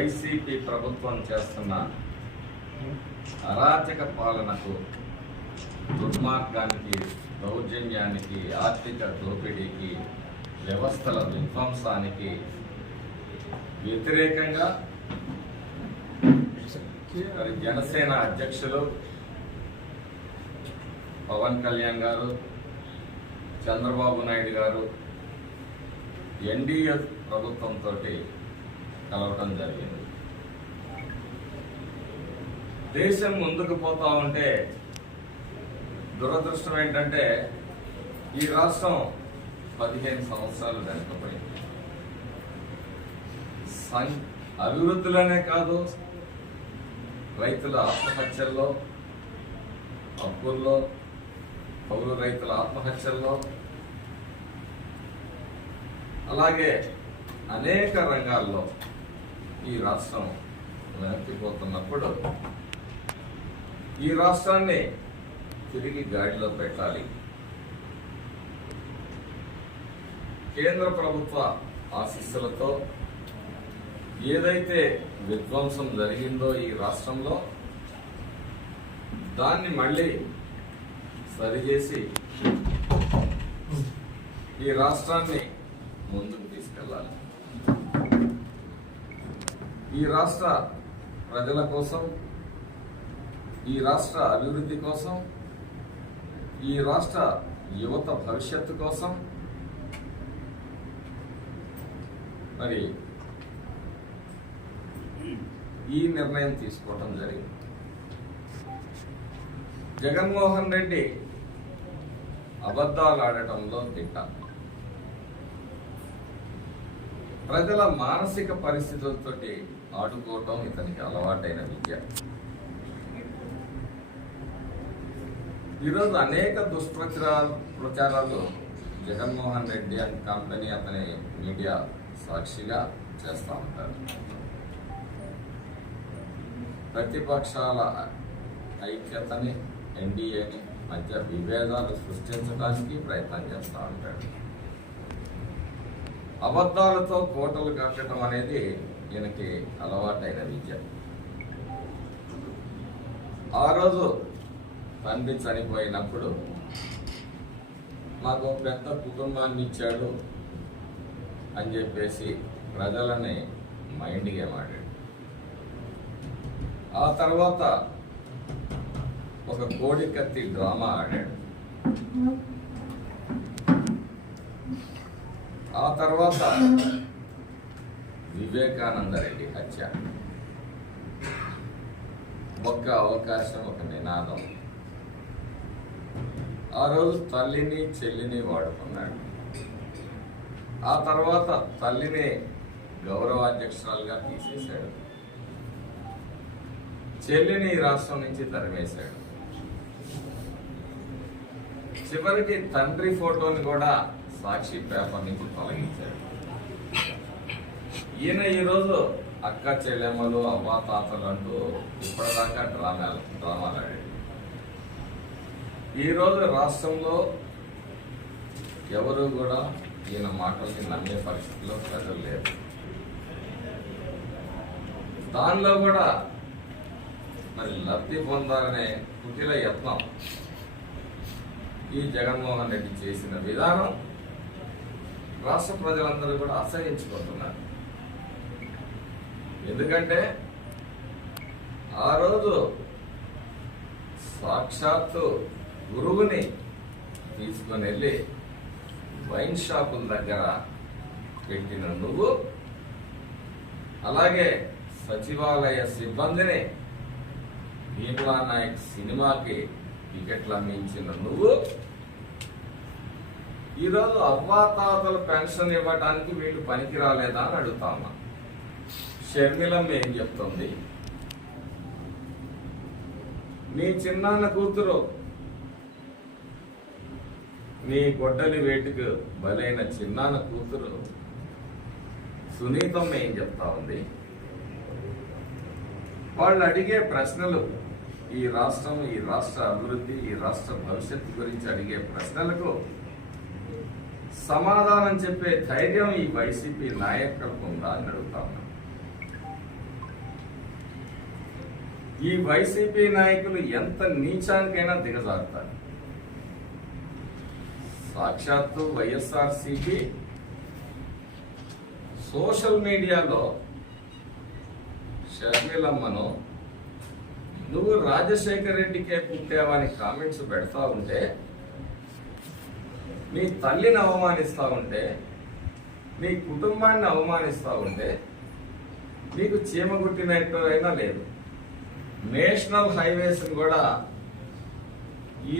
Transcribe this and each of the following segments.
YCP ప్రభుత్వం చేస్తున్న అరాచక పాలనకు దుర్మార్గానికి దౌర్జన్యానికి ఆర్థిక దోపిడీకి వ్యవస్థల విధ్వంసానికి వ్యతిరేకంగా మరి జనసేన అధ్యక్షులు పవన్ కళ్యాణ్ గారు చంద్రబాబు నాయుడు గారు ఎన్డీఏ ప్రభుత్వంతో కలవటం జరిగింది. దేశం ముందుకు పోతా ఉంటే దురదృష్టం ఏంటంటే ఈ రాష్ట్రం పదిహేను సంవత్సరాలు వెనకపోయింది సం- అభివృద్ధిలోనే కాదు రైతుల ఆత్మహత్యల్లో అప్పుల్లో పౌరు రైతుల ఆత్మహత్యల్లో అలాగే అనేక రంగాల్లో ఈ రాష్ట్రం వెనక్కిపోతున్నప్పుడు ఈ రాష్ట్రాన్ని తిరిగి గాడిలో పెట్టాలి. కేంద్ర ప్రభుత్వ ఆశీస్సులతో ఏదైతే విధ్వంసం జరిగిందో ఈ రాష్ట్రంలో దాన్ని మళ్ళీ సరిచేసి ఈ రాష్ట్రాన్ని ముందుకు తీసుకెళ్ళాలి. ఈ రాష్ట్ర ప్రజల కోసం ఈ రాష్ట్ర అభివృద్ధి కోసం ఈ రాష్ట్ర యువత భవిష్యత్తు కోసం మరి ఈ నిర్ణయం తీసుకోవటం జరిగింది. జగన్మోహన్ రెడ్డి అబద్ధాలు ఆడటంలో తిట్ట ప్రజల మానసిక పరిస్థితులతోటి ఆడుకోవటం ఇతనికి అలవాటైన విద్య. ఈరోజు అనేక దుష్ప్రచారాలు ప్రచారాలు జగన్మోహన్ రెడ్డి అండ్ కంపెనీ అతని మీడియా సాక్షిగా చేస్తూ ఉంటారు ప్రతిపక్షాల ఐక్యతని ఎన్డీఏని మధ్య విభేదాలు సృష్టించడానికి ప్రయత్నం చేస్తూ ఉంటాడు. అబద్ధాలతో కోటలు కట్టడం అనేది ఈయనకి అలవాటైన విద్య. ఆ రోజు తండ్రి చనిపోయినప్పుడు మాకు ఒక పెద్ద కుటుంబాన్ని ఇచ్చాడు అని చెప్పేసి ప్రజలని మైండ్ గేమ్ ఆడాడు. ఆ తర్వాత ఒక కోడి కత్తి డ్రామా ఆడాడు. ఆ తర్వాత వివేకానంద రెడ్డి హత్య. ఒక్క అవకాశం ఒక నినాదం. ఆ రోజు తల్లిని చెల్లిని వాడుకున్నాడు. ఆ తర్వాత తల్లిని గౌరవాధ్యక్షురాలుగా తీసేశాడు. చెల్లిని ఈ రాష్ట్రం నుంచి తరిమేశాడు. చివరికి తండ్రి ఫోటోని కూడా సాక్షి పేపర్ నుంచి తొలగించాడు. ఈయన ఈరోజు అక్క చెల్లెమ్మలు అవ్వ తాతలు అంటూ ఇప్పటిదాకా డ్రామాలు డ్రామాలు ఆడాడు. ఈరోజు రాష్ట్రంలో ఎవరు కూడా ఈయన మాటలకి నమ్మే పరిస్థితిలో ప్రజలు లేరు. దానిలో కూడా మరి లబ్ధి పొందాలనే కుటిల యత్నం ఈ జగన్మోహన్ రెడ్డి చేసిన విధానం రాష్ట్ర ప్రజలందరూ కూడా అసహించుకుంటున్నారు ఎందుకంటే ఆ రోజు సాక్షాత్తు గురువుని తీసుకొని వెళ్ళి వైన్ షాపుల దగ్గర పెట్టిన నువ్వు అలాగే సచివాలయ సిబ్బందిని భీమ్లా నాయక్ సినిమాకి టికెట్లు అమ్మించిన నువ్వు ఈరోజు అవ్వాతాతలు పెన్షన్ ఇవ్వడానికి వీళ్ళు పనికి రాలేదా అని అడుగుతా ఉన్నా. షర్మిలమ్మ ఏం చెప్తుంది? నీ చిన్నాన్న కూతురు నీ గొడ్డలి వేటుకు బలైన చిన్నాన్న కూతురు సునీతమ్మ ఏం చెప్తా ఉంది? వాళ్ళు అడిగే ప్రశ్నలు ఈ రాష్ట్రం ఈ రాష్ట్ర అభివృద్ధి ఈ రాష్ట్ర భవిష్యత్తు గురించి అడిగే ప్రశ్నలకు సమాధానం చెప్పే ధైర్యం ఈ వైసీపీ నాయకులకు ఉందా అని అడుగుతా ఉన్నాం ఈ వైసీపీ నాయకులు ఎంత నీచానికైనా దిగజారుతారు. సాక్షాత్తు వైఎస్ఆర్సీపీ సోషల్ మీడియాలో షర్మిలమ్మను నువ్వు రాజశేఖర్ రెడ్డికే పుట్టావని కామెంట్స్ పెడతా ఉంటే మీ తల్లిని అవమానిస్తూ ఉంటే మీ కుటుంబాన్ని అవమానిస్తూ ఉంటే మీకు చీమ కుట్టినట్టు అయినా లేదు. నేషనల్ హైవేస్ కూడా ఈ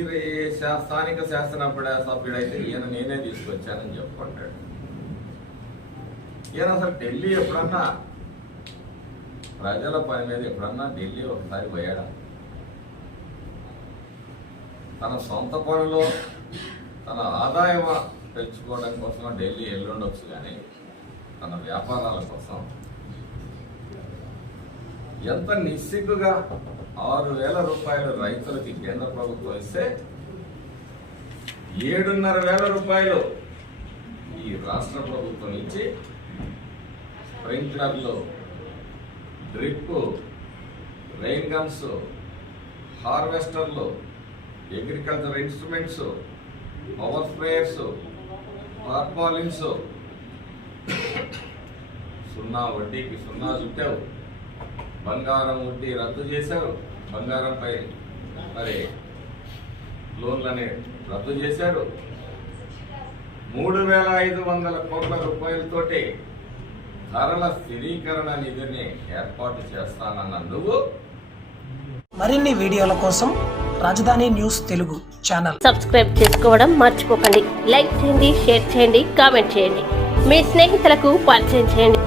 శా- స్థానిక శాసనసభ్యుడ సభ్యుడైతే ఈయన నేనే తీసుకొచ్చానని చెప్పుకుంటాడు. ఈయన అసలు ఢిల్లీ ఎప్పుడన్నా ప్రజల పని మీద ఎప్పుడన్నా ఢిల్లీ ఒకసారి పోయాడా? తన సొంత పనులో తన ఆదాయం పెంచుకోవడం కోసం ఢిల్లీ ఎల్లుండొచ్చు కానీ తన వ్యాపారాల కోసం ఎంత నిస్సిగ్గుగా ఆరు వేల రూపాయలు రైతులకి కేంద్ర ప్రభుత్వం ఇస్తే ఏడున్నర వేల రూపాయలు ఈ రాష్ట్ర ప్రభుత్వం ఇచ్చి స్ప్రింక్లర్లు డ్రిప్ రెయిన్ గన్స్ హార్వెస్టర్లు agriculture instruments power sprayers tarpaulins సున్నా వడ్డీకి సున్నా చుట్టావు. బంగారం వడ్డీ రద్దు చేశారు. బంగారంపై మరి లోన్లని రద్దు చేశాడు మూడు వేల ఐదు వందల కోట్ల రూపాయలతోటి ధరల స్థిరీకరణ నిధిని ఏర్పాటు చేస్తానన్న నువ్వు? మరిన్ని వీడియోల కోసం రాజధాని న్యూస్ తెలుగు ఛానల్. సబ్స్క్రైబ్ చేసుకోవడం మర్చిపోకండి. లైక్ చేయండి షేర్ చేయండి కామెంట్ చేయండి. మీ స్నేహితులకు పరిచయం చేయండి.